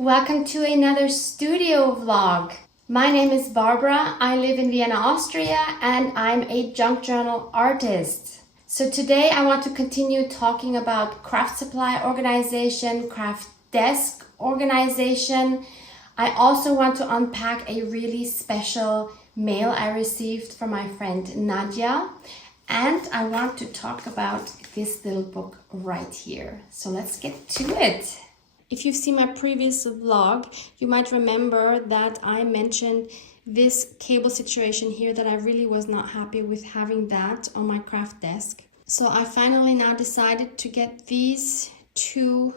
Welcome to another studio vlog. My name is Barbara. I live in Vienna, Austria, and I'm a junk journal artist. So today I want to continue talking about craft supply organization, craft desk organization. I also want to unpack a really special mail I received from my friend Nadia. And I want to talk about this little book right here. So let's get to it. If you've seen my previous vlog, you might remember that I mentioned this cable situation here, that I really was not happy with having that on my craft desk. So I finally now decided to get these two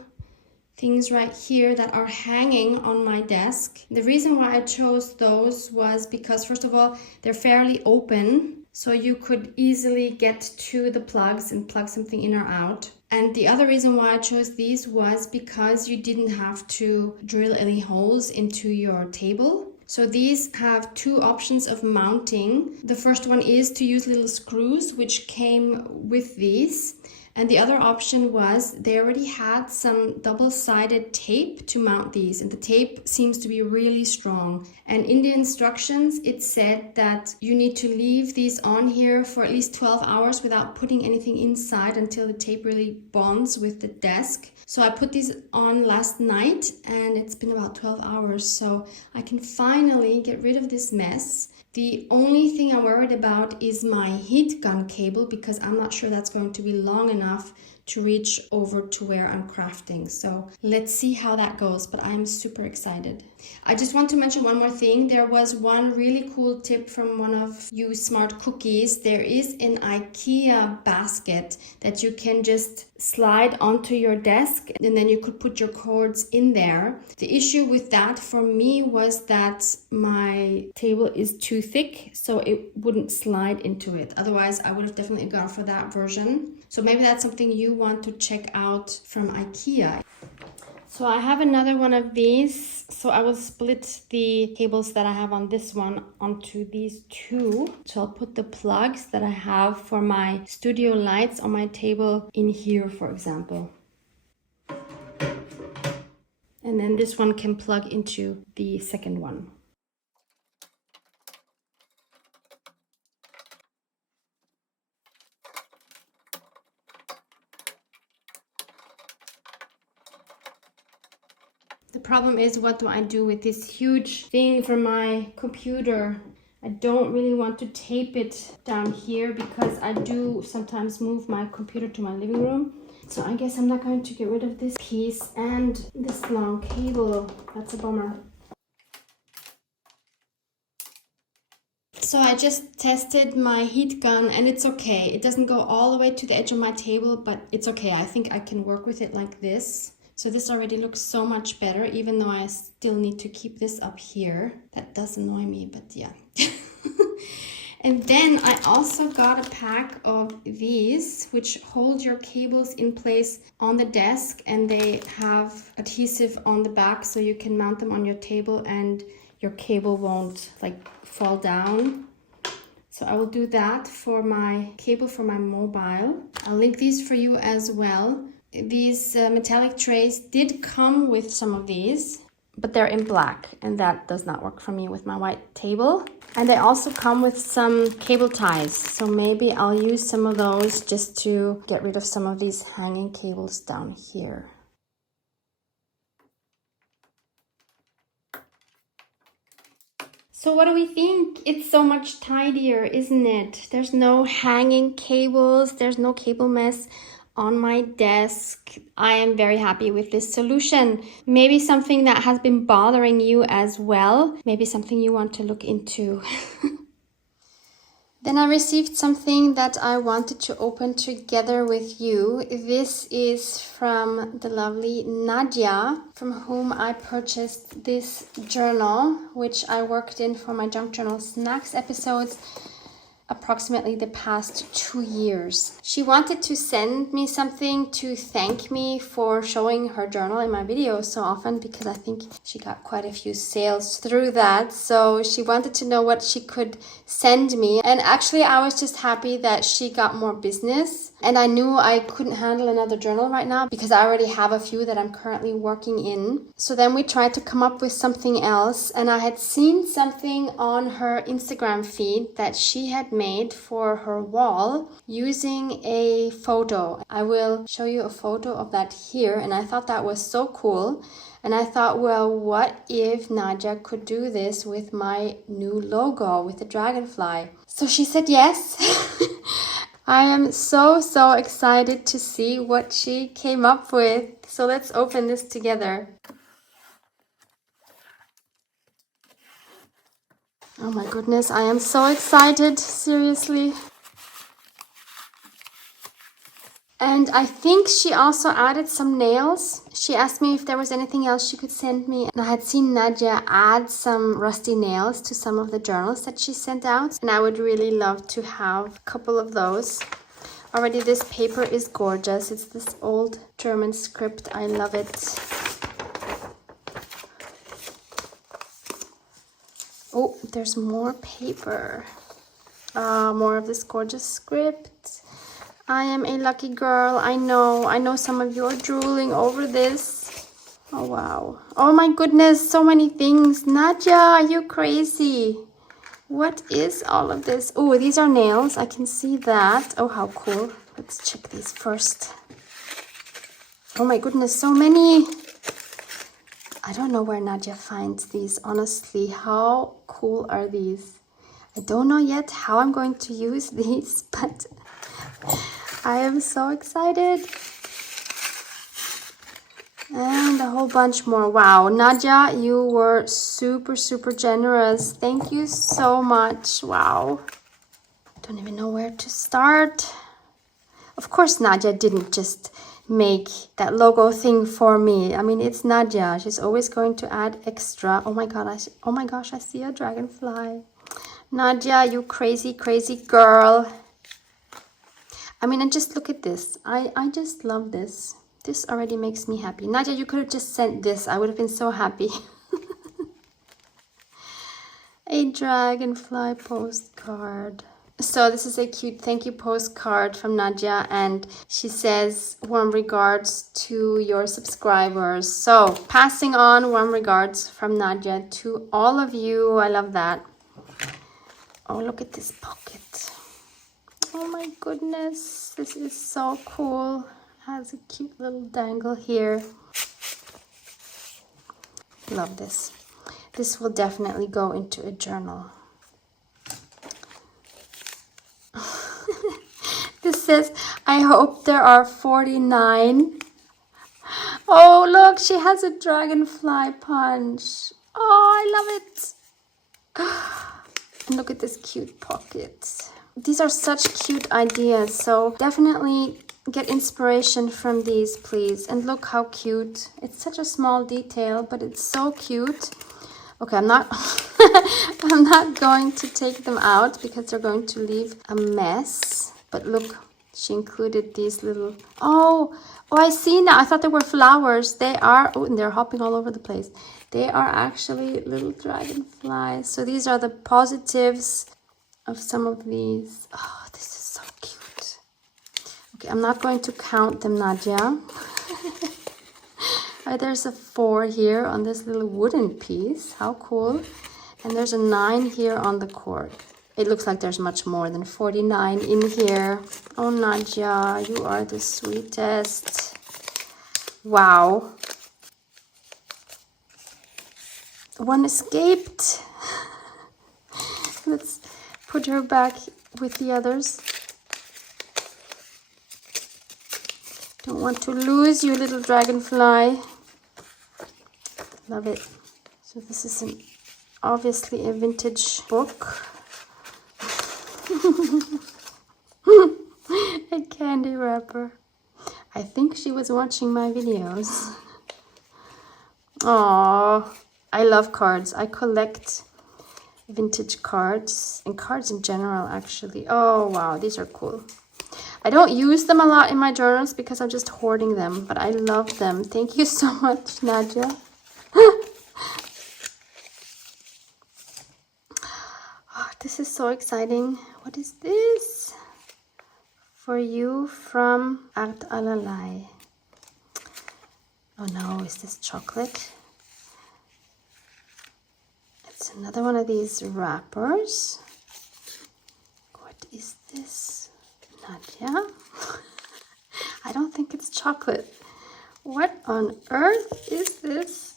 things right here that are hanging on my desk. The reason why I chose those was because, first of all, they're fairly open, so you could easily get to the plugs and plug something in or out. And the other reason why I chose these was because you didn't have to drill any holes into your table. So these have two options of mounting. The first one is to use little screws, which came with these. And the other option was they already had some double-sided tape to mount these, and the tape seems to be really strong. And in the instructions, it said that you need to leave these on here for at least 12 hours without putting anything inside until the tape really bonds with the desk. So I put these on last night and it's been about 12 hours, so I can finally get rid of this mess. The only thing I'm worried about is my heat gun cable, because I'm not sure that's going to be long enough to reach over to where I'm crafting. So let's see how that goes, but I'm super excited. I just want to mention one more thing. There was one really cool tip from one of you smart cookies. There is an IKEA basket that you can just slide onto your desk, and then you could put your cords in there. The issue with that for me was that my table is too thick, so it wouldn't slide into it. Otherwise, I would have definitely gone for that version. So maybe that's something you want to check out from IKEA. So I have another one of these. So I will split the cables that I have on this one onto these two. So I'll put the plugs that I have for my studio lights on my table in here, for example. And then this one can plug into the second one. The problem is, what do I do with this huge thing for my computer? I don't really want to tape it down here because I do sometimes move my computer to my living room. So I guess I'm not going to get rid of this piece and this long cable. That's a bummer. So I just tested my heat gun and it's okay. It doesn't go all the way to the edge of my table, but it's okay. I think I can work with it like this. So this already looks so much better, even though I still need to keep this up here. That does annoy me, but yeah. And then I also got a pack of these, which hold your cables in place on the desk, and they have adhesive on the back so you can mount them on your table and your cable won't like fall down. So I will do that for my cable for my mobile. I'll link these for you as well. These metallic trays did come with some of these, but they're in black, and that does not work for me with my white table. And they also come with some cable ties, so maybe I'll use some of those just to get rid of some of these hanging cables down here. So what do we think? It's so much tidier, isn't it? There's no hanging cables, there's no cable mess on my desk. I am very happy with this solution. Maybe something that has been bothering you as well. Maybe something you want to look into. Then I received something that I wanted to open together with you. This is from the lovely Nadia, from whom I purchased this journal, which I worked in for my Junk Journal Snacks episodes approximately the past 2 years. She wanted to send me something to thank me for showing her journal in my videos so often, because I think she got quite a few sales through that. So she wanted to know what she could send me. And actually, I was just happy that she got more business. And I knew I couldn't handle another journal right now because I already have a few that I'm currently working in. So then we tried to come up with something else. And I had seen something on her Instagram feed that she had made for her wall using a photo. I will show you a photo of that here. And I thought that was so cool. And I thought, well, what if Nadia could do this with my new logo, with the dragonfly? So she said yes. I am so excited to see what she came up with. So let's open this together. Oh my goodness, I am so excited, seriously. And I think she also added some nails. She asked me if there was anything else she could send me. And I had seen Nadia add some rusty nails to some of the journals that she sent out. And I would really love to have a couple of those. Already this paper is gorgeous. It's this old German script. I love it. Oh, there's more paper. More of this gorgeous script. I am a lucky girl. I know some of you are drooling over this. Oh, wow. Oh my goodness, so many things. Nadia, are you crazy? What is all of this? Oh, these are nails. I can see that. Oh, how cool. Let's check these first. Oh my goodness, so many. I don't know where Nadia finds these, honestly. How cool are these? I don't know yet how I'm going to use these, but I am so excited. And a whole bunch more. Wow, Nadia, you were super generous. Thank you so much. Wow. Don't even know where to start. Of course, Nadia didn't just make that logo thing for me. I mean, it's Nadia. She's always going to add extra. Oh my god, oh my gosh, I see a dragonfly. Nadia, you crazy girl. I mean, and just look at this. I just love this. This already makes me happy. Nadia, you could have just sent this. I would have been so happy. A dragonfly postcard. So this is a cute thank you postcard from Nadia, and she says, warm regards to your subscribers. So passing on warm regards from Nadia to all of you. I love that. Oh, look at this pocket. Oh my goodness, this is so cool. Has a cute little dangle here. Love this. This will definitely go into a journal. This says, I hope there are 49. Oh, look, she has a dragonfly punch. Oh, I love it. And look at this cute pocket. These are such cute ideas, so definitely get inspiration from these, please. And look how cute. It's such a small detail, but it's so cute. Okay, I'm not I'm not going to take them out because they're going to leave a mess. But look, she included these little... Oh, I see now. I thought they were flowers. They are... Oh, and they're hopping all over the place. They are actually little dragonflies. So these are the positives of some of these. Oh, this is so cute. Okay, I'm not going to count them, Nadia. There's a 4 here on this little wooden piece. How cool. And there's a 9 here on the cord. It looks like there's much more than 49 in here. Oh, Nadia, you are the sweetest. Wow. One escaped. Let's put her back with the others. Don't want to lose you, little dragonfly. Love it. So this is obviously a vintage book. A candy wrapper. I think she was watching my videos. Aww, I love cards. I collect vintage cards and cards in general, actually. Oh, wow, these are cool. I don't use them a lot in my journals because I'm just hoarding them, but I love them. Thank you so much, Nadia. Oh, this is so exciting. What is this? For you from Art Alalai. Oh no, is this chocolate? It's another one of these wrappers. What is this? Nadia? I don't think it's chocolate. What on earth is this?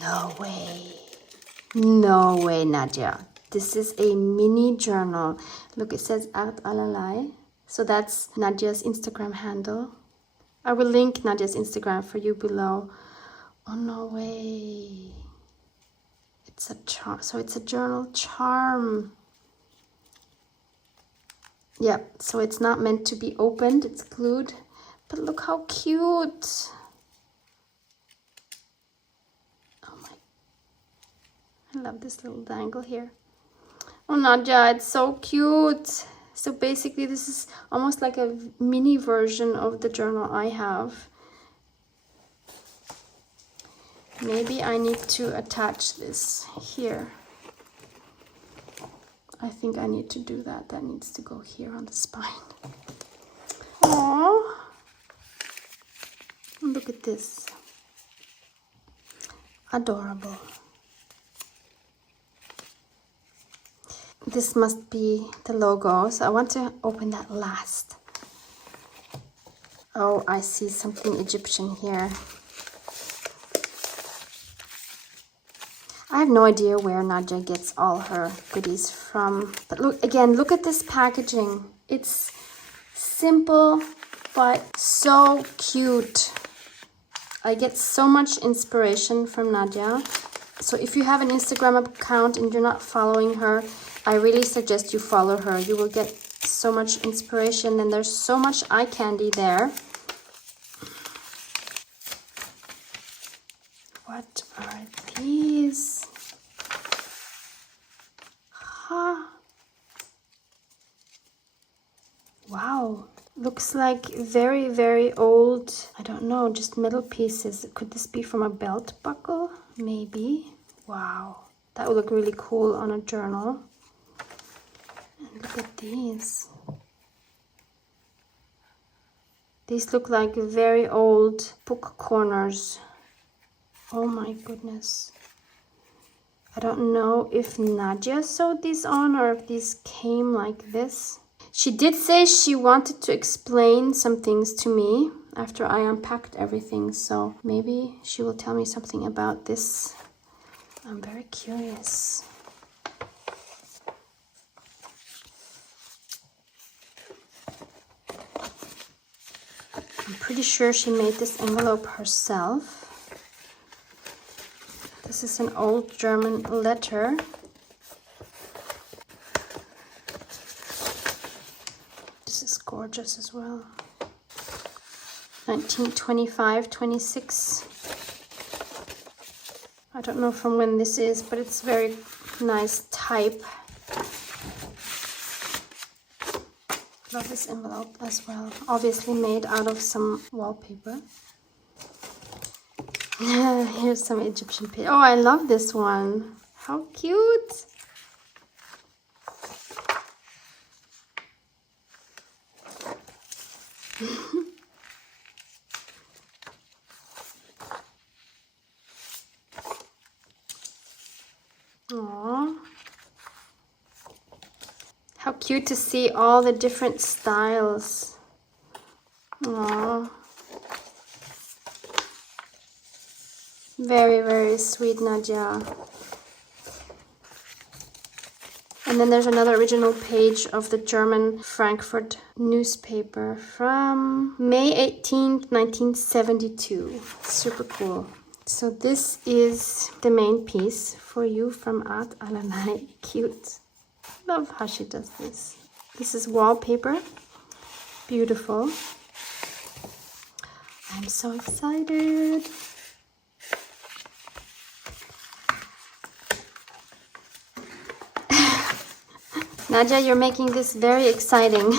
No way. No way, Nadia. This is a mini journal. Look, it says Art Alalai. So that's Nadia's Instagram handle. I will link Nadia's Instagram for you below. Oh, no way. It's a charm. So it's a journal charm. Yep, so it's not meant to be opened. It's glued. But look how cute. Oh my. I love this little dangle here. Oh, Nadia, it's so cute. So basically, this is almost like a mini version of the journal I have. Maybe I need to attach this here. I think I need to do that. That needs to go here on the spine. Aww. Look at this. Adorable. This must be the logo, so I want to open that last. Oh, I see something Egyptian here. I have no idea where Nadia gets all her goodies from. But look, again, look at this packaging. It's simple, but so cute. I get so much inspiration from Nadia. So if you have an Instagram account and you're not following her, I really suggest you follow her. You will get so much inspiration, and there's so much eye candy there. What are these? Huh. Wow. Looks like very, very old, I don't know, just metal pieces. Could this be from a belt buckle? Maybe. Wow. That would look really cool on a journal. And look at these. These look like very old book corners. Oh my goodness. I don't know if Nadia sewed these on or if these came like this. She did say she wanted to explain some things to me after I unpacked everything. So maybe she will tell me something about this. I'm very curious. I'm pretty sure she made this envelope herself. This is an old German letter. This is gorgeous as well. 1925-26. I don't know from when this is, but it's very nice type. Love this envelope as well. Obviously made out of some wallpaper. Here's some Egyptian paper. Oh, I love this one. How cute. Aww. How cute to see all the different styles. Aww. Very, very sweet, Nadia. And then there's another original page of the German Frankfurt newspaper from May 18th, 1972. Super cool. So this is the main piece for you from Art Alalai. Cute. Love how she does this. This is wallpaper. Beautiful. I'm so excited. Nadia, you're making this very exciting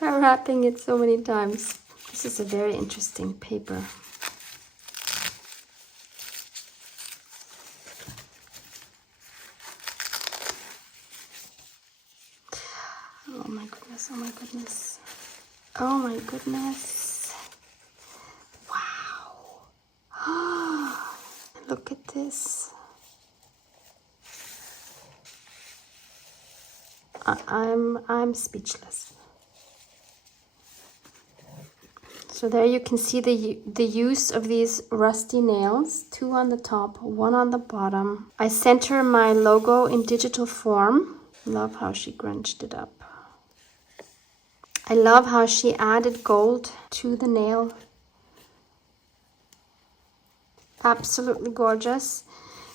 by wrapping it so many times. This is a very interesting paper. Oh my goodness, oh my goodness. Oh my goodness. Wow. Look at this. I'm speechless. So there you can see the use of these rusty nails, 2 on the top, 1 on the bottom. I sent her my logo in digital form. Love how she grunched it up. I love how she added gold to the nail. Absolutely gorgeous.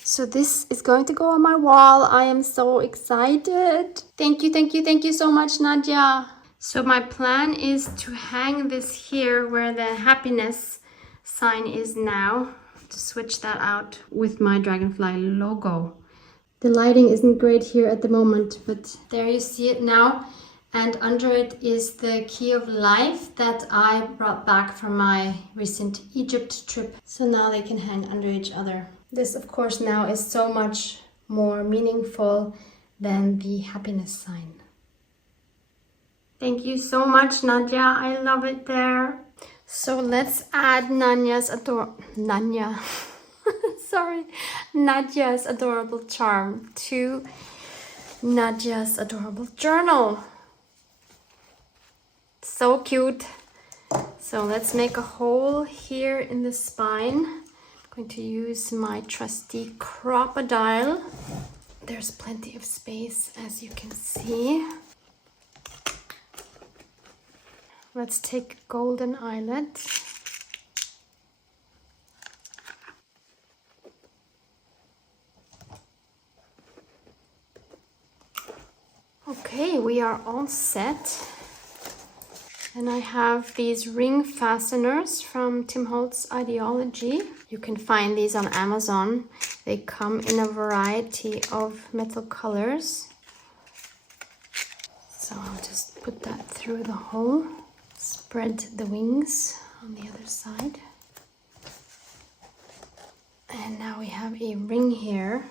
So this is going to go on my wall. I am so excited. Thank you, thank you, thank you so much, Nadia. So my plan is to hang this here where the happiness sign is now, to switch that out with my dragonfly logo. The lighting isn't great here at the moment, but there you see it now. And under it is the key of life that I brought back from my recent Egypt trip. So now they can hang under each other. This, of course, now is so much more meaningful than the happiness sign. Thank you so much, Nadia. I love it there. So let's add Nadia's adorable charm to Nadia's adorable journal. So cute. So let's make a hole here in the spine. I'm going to use my trusty crocodile. There's plenty of space, as you can see. Let's take golden eyelet. Okay, we are all set. And I have these ring fasteners from Tim Holtz Ideology. You can find these on Amazon. They come in a variety of metal colors. So I'll just put that through the hole. Spread the wings on the other side. And now we have a ring here.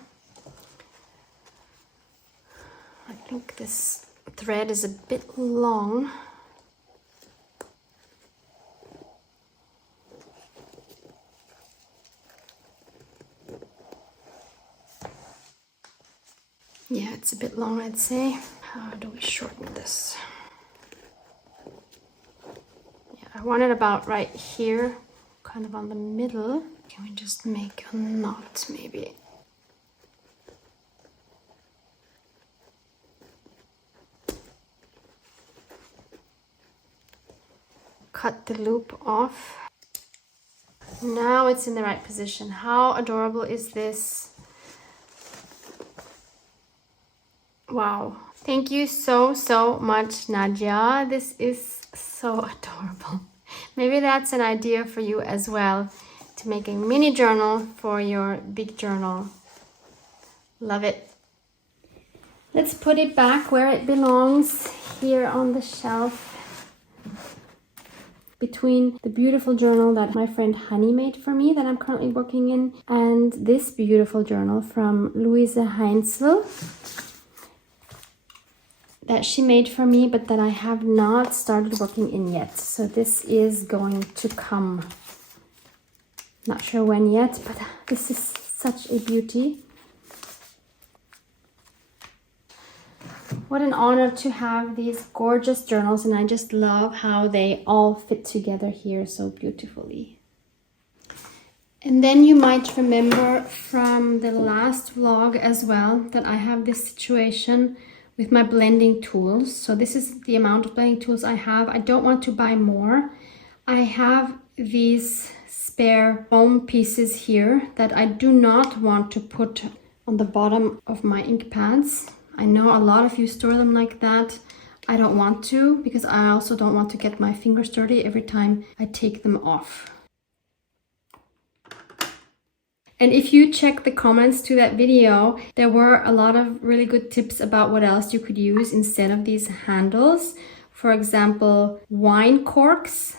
I think this thread is a bit long. Yeah, it's a bit long, I'd say. How do we shorten this? Yeah, I want it about right here, kind of on the middle. Can we just make a knot, maybe? Cut the loop off. Now it's in the right position. How adorable is this? Wow. Thank you so much, Nadia. This is so adorable. Maybe that's an idea for you as well, to make a mini journal for your big journal. Love it. Let's put it back where it belongs, here on the shelf, between the beautiful journal that my friend Honey made for me, that I'm currently working in, and this beautiful journal from Louise Heinzel that she made for me, but that I have not started working in yet. So this is going to come. Not sure when yet, but this is such a beauty. What an honor to have these gorgeous journals, and I just love how they all fit together here so beautifully. And then you might remember from the last vlog as well that I have this situation with my blending tools. So this is the amount of blending tools I have. I don't want to buy more. I have these spare foam pieces here that I do not want to put on the bottom of my ink pads. I know a lot of you store them like that. I don't want to, because I also don't want to get my fingers dirty every time I take them off. And if you check the comments to that video, there were a lot of really good tips about what else you could use instead of these handles. For example, wine corks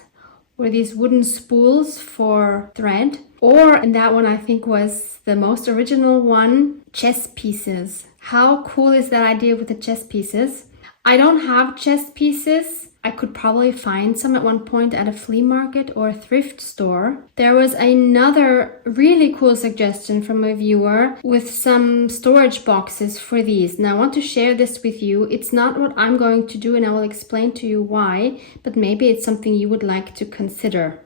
or these wooden spools for thread. Or, and that one I think was the most original one, chess pieces. How cool is that idea with the chess pieces? I don't have chess pieces. I could probably find some at one point at a flea market or a thrift store. There was another really cool suggestion from a viewer with some storage boxes for these. And I want to share this with you. It's not what I'm going to do and I will explain to you why, but maybe it's something you would like to consider.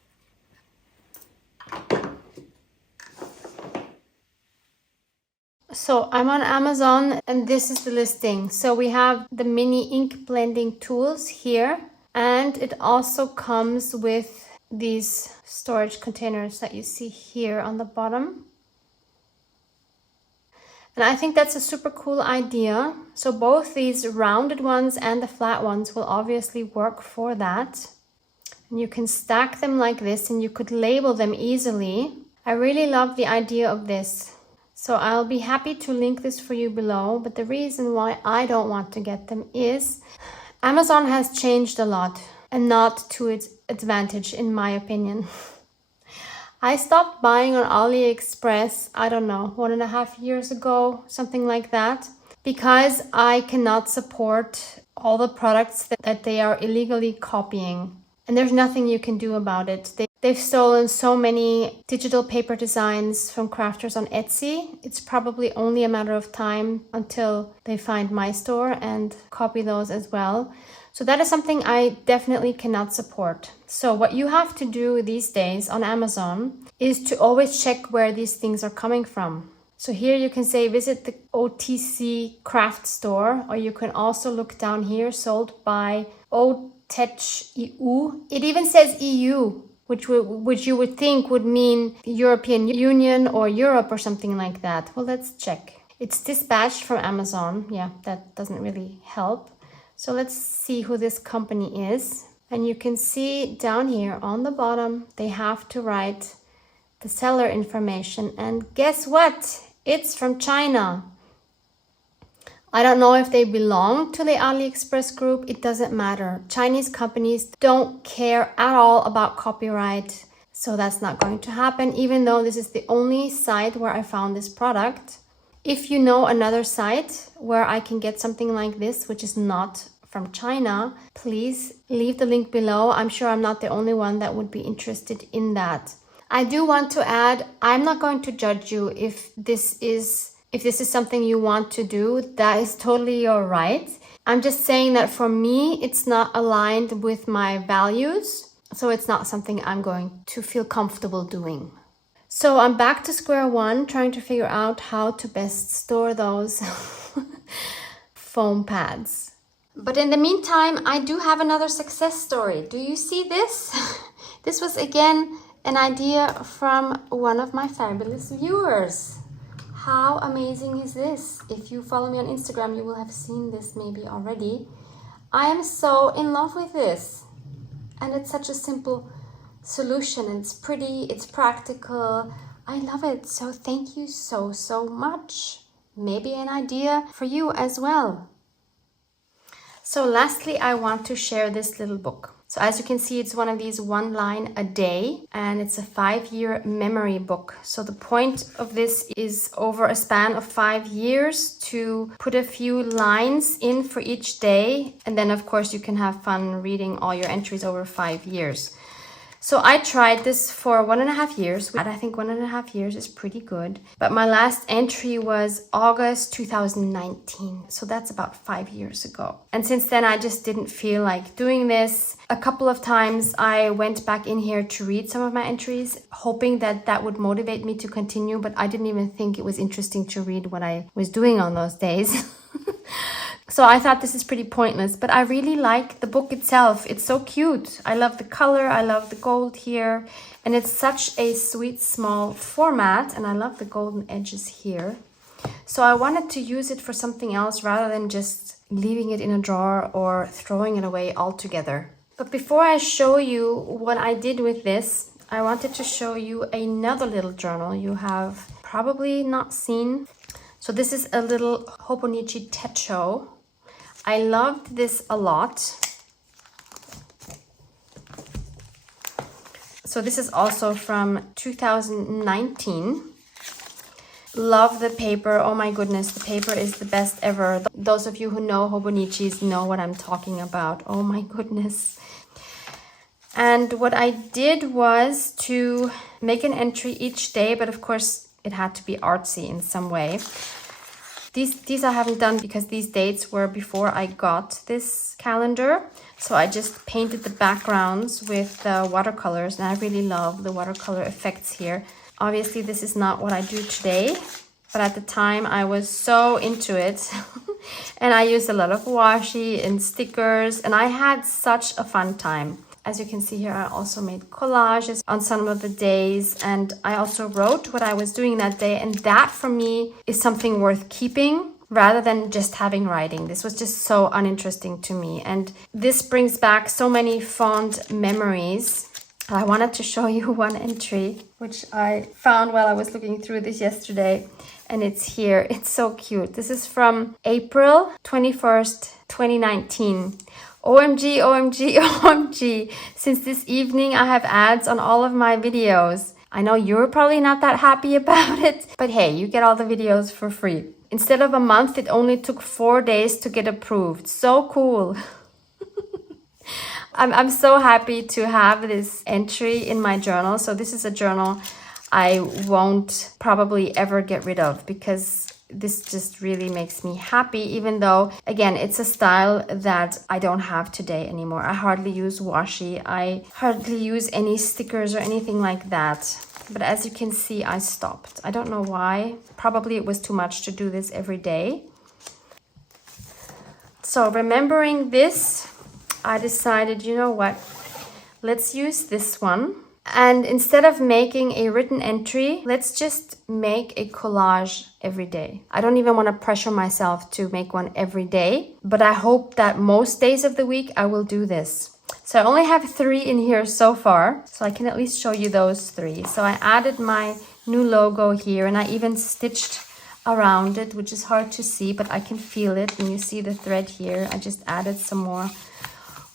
So I'm on Amazon and this is the listing. So we have the mini ink blending tools here, and it also comes with these storage containers that you see here on the bottom. And I think that's a super cool idea. So both these rounded ones and the flat ones will obviously work for that. And you can stack them like this and you could label them easily. I really love the idea of this. So I'll be happy to link this for you below, but the reason why I don't want to get them is Amazon has changed a lot and not to its advantage in my opinion. I stopped buying on AliExpress, I don't know, 1.5 years ago, something like that, because I cannot support all the products that they are illegally copying. And there's nothing you can do about it. They've stolen so many digital paper designs from crafters on Etsy. It's probably only a matter of time until they find my store and copy those as well. So that is something I definitely cannot support. So what you have to do these days on Amazon is to always check where these things are coming from. So here you can say visit the OTC craft store, or you can also look down here, sold by OTech EU. It even says EU, which you would think would mean European Union or Europe or something like that. Well, let's check. It's dispatched from Amazon. Yeah, that doesn't really help. So let's see who this company is. And you can see down here on the bottom, they have to write the seller information. And guess what? It's from China. I don't know if they belong to the AliExpress group. It doesn't matter. Chinese companies don't care at all about copyright. So that's not going to happen, even though this is the only site where I found this product. If you know another site where I can get something like this, which is not from China, please leave the link below. I'm sure I'm not the only one that would be interested in that. I do want to add, I'm not going to judge you if this is something you want to do. That is totally your right. I'm just saying that for me, it's not aligned with my values. So it's not something I'm going to feel comfortable doing. So I'm back to square one, trying to figure out how to best store those foam pads. But in the meantime, I do have another success story. Do you see this? This was again an idea from one of my fabulous viewers. How amazing is this? If you follow me on Instagram, you will have seen this maybe already. I am so in love with this. And it's such a simple solution. It's pretty, it's practical. I love it. So thank you so much. Maybe an idea for you as well. So lastly, I want to share this little book. So as you can see, it's one of these 1 line a day, and it's a 5-year memory book. So the point of this is over a span of 5 years to put a few lines in for each day. And then of course you can have fun reading all your entries over 5 years. So I tried this for 1.5 years. I think 1.5 years is pretty good. But my last entry was August 2019. So that's about 5 years ago. And since then, I just didn't feel like doing this. A couple of times I went back in here to read some of my entries, hoping that that would motivate me to continue. But I didn't even think it was interesting to read what I was doing on those days. So I thought this is pretty pointless, but I really like the book itself. It's so cute. I love the color. I love the gold here. And it's such a sweet, small format. And I love the golden edges here. So I wanted to use it for something else rather than just leaving it in a drawer or throwing it away altogether. But before I show you what I did with this, I wanted to show you another little journal. You have probably not seen. So this is a little Hobonichi Techo. I loved this a lot. So this is also from 2019. Love the paper. Oh my goodness, the paper is the best ever. Those of you who know Hobonichis know what I'm talking about. Oh my goodness. And what I did was to make an entry each day, but of course it had to be artsy in some way. These I haven't done because these dates were before I got this calendar. So I just painted the backgrounds with watercolors, and I really love the watercolor effects here. Obviously, this is not what I do today, but at the time I was so into it. And I used a lot of washi and stickers, and I had such a fun time. As you can see here, I also made collages on some of the days, and I also wrote what I was doing that day, and that for me is something worth keeping rather than just having writing. This was just so uninteresting to me, and this brings back so many fond memories. I wanted to show you one entry which I found while I was looking through this yesterday, and it's here. It's so cute. This is from April 21st, 2019. OMG, OMG, OMG. Since this evening, I have ads on all of my videos. I know you're probably not that happy about it, but hey, you get all the videos for free. Instead of a month, it only took 4 days to get approved. So cool. I'm so happy to have this entry in my journal. So this is a journal I won't probably ever get rid of because this just really makes me happy, even though, again, it's a style that I don't have today anymore. I hardly use washi. I hardly use any stickers or anything like that. But as you can see, I stopped. I don't know why. Probably it was too much to do this every day. So remembering this, I decided, you know what? Let's use this one. And instead of making a written entry, let's just make a collage every day. I don't even want to pressure myself to make one every day, but I hope that most days of the week I will do this. So I only have 3 in here so far, so I can at least show you those 3. So I added my new logo here, and I even stitched around it, which is hard to see, but I can feel it. And you see the thread here. I just added some more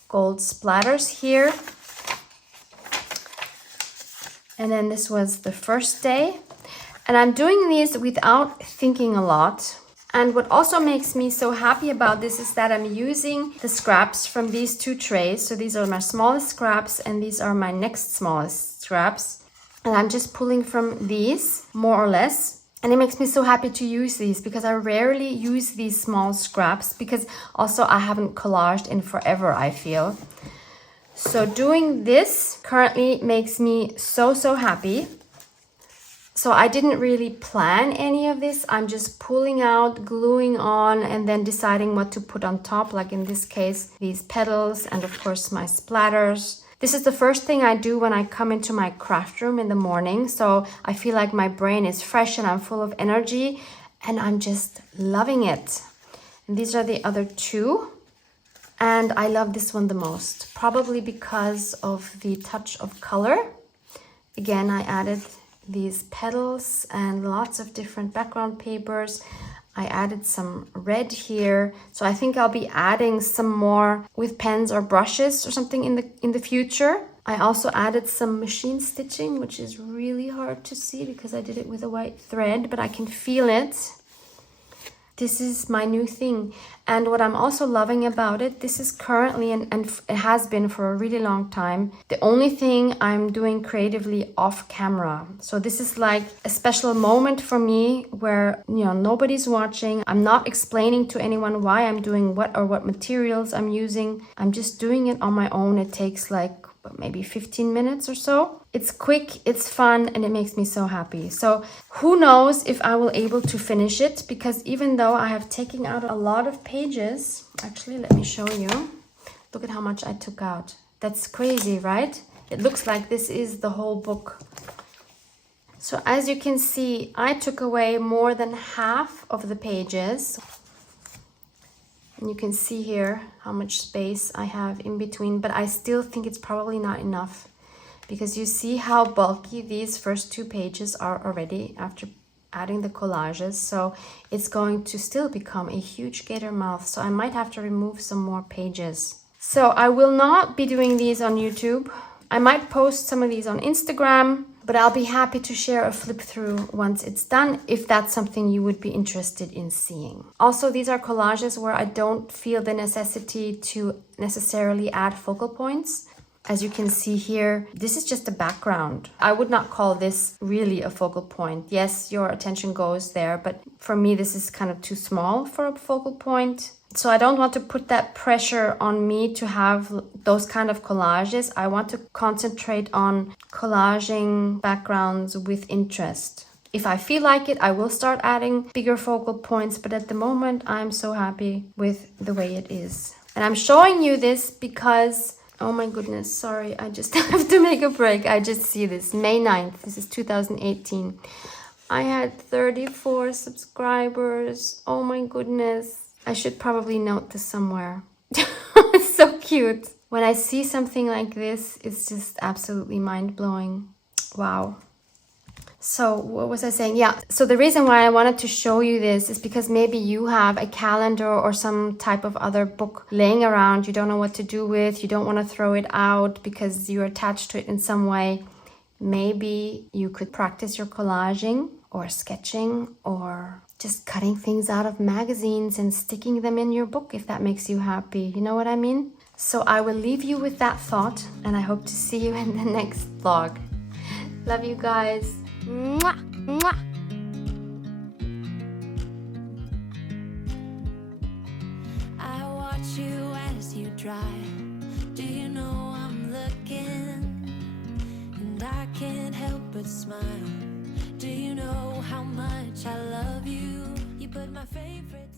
gold splatters here. And then this was the first day. And I'm doing these without thinking a lot. And what also makes me so happy about this is that I'm using the scraps from these 2 trays. So these are my smallest scraps, and these are my next smallest scraps. And I'm just pulling from these, more or less. And it makes me so happy to use these because I rarely use these small scraps, because also I haven't collaged in forever, I feel. So doing this currently makes me so happy. So I didn't really plan any of this. I'm just pulling out, gluing on, and then deciding what to put on top. Like in this case, these petals, and of course my splatters. This is the first thing I do when I come into my craft room in the morning. So I feel like my brain is fresh and I'm full of energy, and I'm just loving it. And these are the other 2. And I love this one the most, probably because of the touch of color. Again, I added these petals and lots of different background papers. I added some red here. So I think I'll be adding some more with pens or brushes or something in the future. I also added some machine stitching, which is really hard to see because I did it with a white thread, but I can feel it. This is my new thing. And what I'm also loving about it, this is currently, and it has been for a really long time, the only thing I'm doing creatively off camera. So this is like a special moment for me where, you know, nobody's watching. I'm not explaining to anyone why I'm doing what or what materials I'm using. I'm just doing it on my own. It takes like maybe 15 minutes or so. It's quick, it's fun, and it makes me so happy. So who knows if I will able to finish it, because even though I have taken out a lot of pages, actually, let me show you. Look at how much I took out. That's crazy, right? It looks like this is the whole book. So as you can see, I took away more than half of the pages. And you can see here how much space I have in between, but I still think it's probably not enough, because you see how bulky these first 2 pages are already after adding the collages, so it's going to still become a huge gator mouth, so I might have to remove some more pages. So I will not be doing these on YouTube. I might post some of these on Instagram, but I'll be happy to share a flip through once it's done, if that's something you would be interested in seeing. Also, these are collages where I don't feel the necessity to necessarily add focal points. As you can see here, this is just a background. I would not call this really a focal point. Yes, your attention goes there, but for me, this is kind of too small for a focal point. So I don't want to put that pressure on me to have those kind of collages. I want to concentrate on collaging backgrounds with interest. If I feel like it, I will start adding bigger focal points, but at the moment, I'm so happy with the way it is. And I'm showing you this because, oh my goodness, sorry, I just have to make a break. I just see this, May 9th, this is 2018. I had 34 subscribers, oh my goodness. I should probably note this somewhere. It's so cute. When I see something like this, it's just absolutely mind-blowing. Wow. So what was I saying? Yeah, so the reason why I wanted to show you this is because maybe you have a calendar or some type of other book laying around. You don't know what to do with. You don't want to throw it out because you're attached to it in some way. Maybe you could practice your collaging or sketching or just cutting things out of magazines and sticking them in your book if that makes you happy. You know what I mean? So I will leave you with that thought, and I hope to see you in the next vlog. Love you guys. Mwah, mwah. I watch you as you drive. Do you know I'm looking? And I can't help but smile. Do you know how much I love you? You put my favorite